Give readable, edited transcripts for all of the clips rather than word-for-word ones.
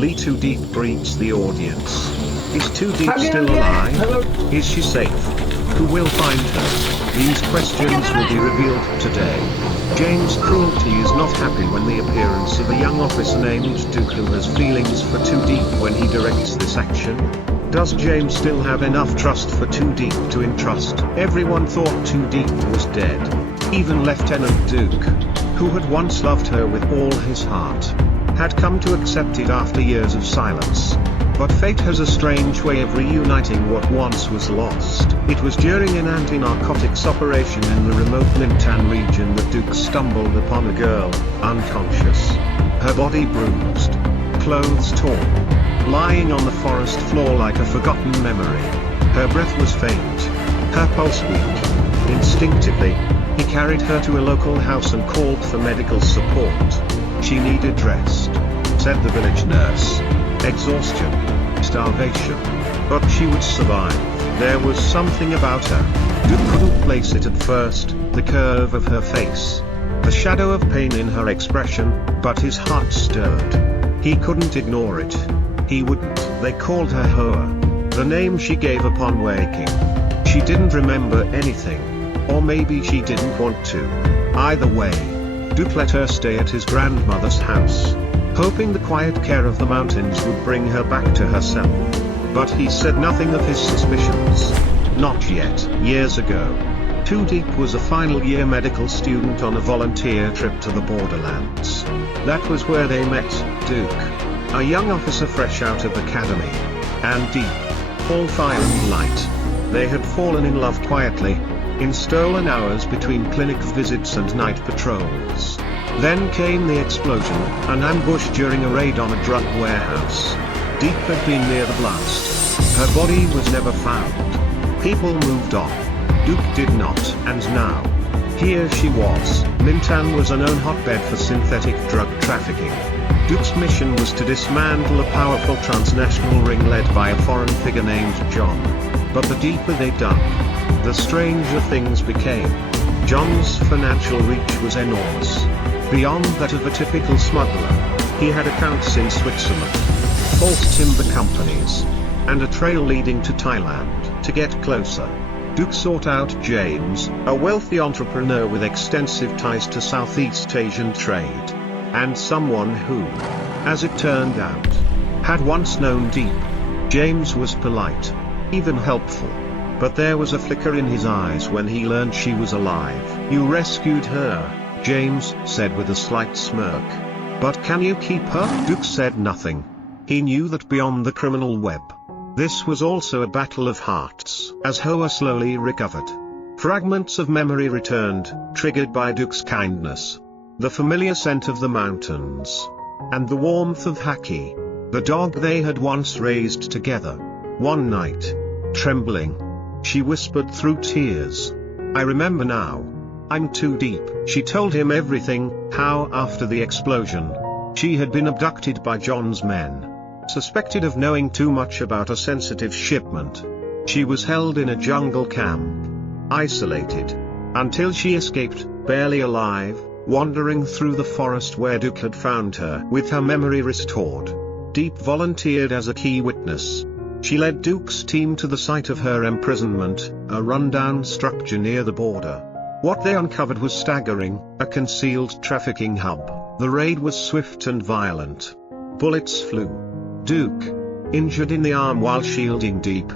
Lytudiep greets the audience. Is Tu Diep still alive? Is she safe? Who will find her? These questions will be revealed today. Jame's cruelty is not happy when the appearance of a young officer named Duke who has feelings for Tu Diep when he directs this action. Does Jame still have enough trust for Tu Diep to entrust? Everyone thought Tu Diep was dead. Even Lieutenant Duke, who had once loved her with all his heart, had come to accept it after years of silence. But fate has a strange way of reuniting what once was lost. It was during an anti-narcotics operation in the remote Lintan region that Duke stumbled upon a girl, unconscious. Her body bruised, clothes torn, lying on the forest floor like a forgotten memory. Her breath was faint, her pulse weak. Instinctively, he carried her to a local house and called for medical support. She needed rest, said the village nurse. Exhaustion, starvation. But she would survive. There was something about her. Duke couldn't place it at first, the curve of her face, the shadow of pain in her expression, but his heart stirred. He couldn't ignore it. He wouldn't. They called her Hoa, the name she gave upon waking. She didn't remember anything. Or maybe she didn't want to. Either way, Duke let her stay at his grandmother's house, hoping the quiet care of the mountains would bring her back to herself. But he said nothing of his suspicions. Not yet. Years ago, Tu Diep was a final year medical student on a volunteer trip to the borderlands. That was where they met, Duke, a young officer fresh out of academy, and Diep, all fire and light. They had fallen in love quietly, in stolen hours between clinic visits and night patrols. Then came the explosion, an ambush during a raid on a drug warehouse. Diep had been near the blast. Her body was never found. People moved on. Duke did not, and now, here she was. Lintan was a known hotbed for synthetic drug trafficking. Duke's mission was to dismantle a powerful transnational ring led by a foreign figure named John. But the deeper they dug, the stranger things became. John's financial reach was enormous. Beyond that of a typical smuggler, he had accounts in Switzerland, false timber companies, and a trail leading to Thailand. To get closer, Duke sought out James, a wealthy entrepreneur with extensive ties to Southeast Asian trade, and someone who, as it turned out, had once known Diep. James was polite, even helpful. But there was a flicker in his eyes when he learned she was alive. You rescued her, James said with a slight smirk. But can you keep her? Duke said nothing. He knew that beyond the criminal web, this was also a battle of hearts. As Hoa slowly recovered, fragments of memory returned, triggered by Duke's kindness. The familiar scent of the mountains, and the warmth of Haki, the dog they had once raised together. One night, trembling, she whispered through tears, "I remember now. I'm Tu Diep." She told him everything, how after the explosion, she had been abducted by John's men. Suspected of knowing too much about a sensitive shipment. She was held in a jungle camp, isolated, until she escaped, barely alive, wandering through the forest where Duke had found her. With her memory restored, Diep volunteered as a key witness. She led Duke's team to the site of her imprisonment, a rundown structure near the border. What they uncovered was staggering, a concealed trafficking hub. The raid was swift and violent. Bullets flew. Duke, injured in the arm while shielding Diep,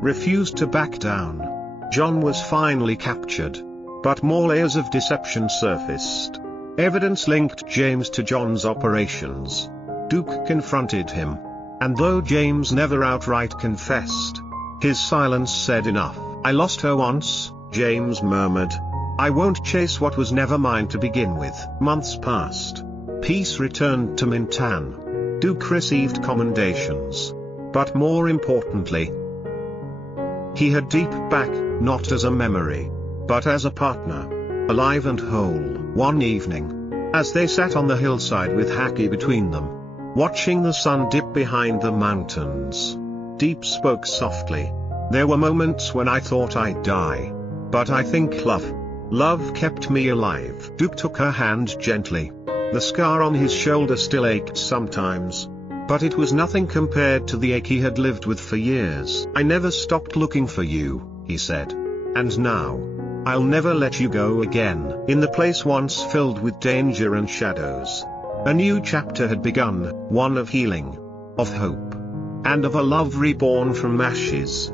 refused to back down. John was finally captured. But more layers of deception surfaced. Evidence linked James to John's operations. Duke confronted him. And though James never outright confessed, his silence said enough. "I lost her once," James murmured. "I won't chase what was never mine to begin with." Months passed. Peace returned to Mintan. Duke received commendations. But more importantly, he had Diep back, not as a memory, but as a partner, alive and whole. One evening, as they sat on the hillside with Haki between them, watching the sun dip behind the mountains, Diep spoke softly. "There were moments when I thought I'd die. But I think love kept me alive." Duke took her hand gently. The scar on his shoulder still ached sometimes. But it was nothing compared to the ache he had lived with for years. "I never stopped looking for you," he said. "And now, I'll never let you go again." In the place once filled with danger and shadows, a new chapter had begun, one of healing, of hope, and of a love reborn from ashes.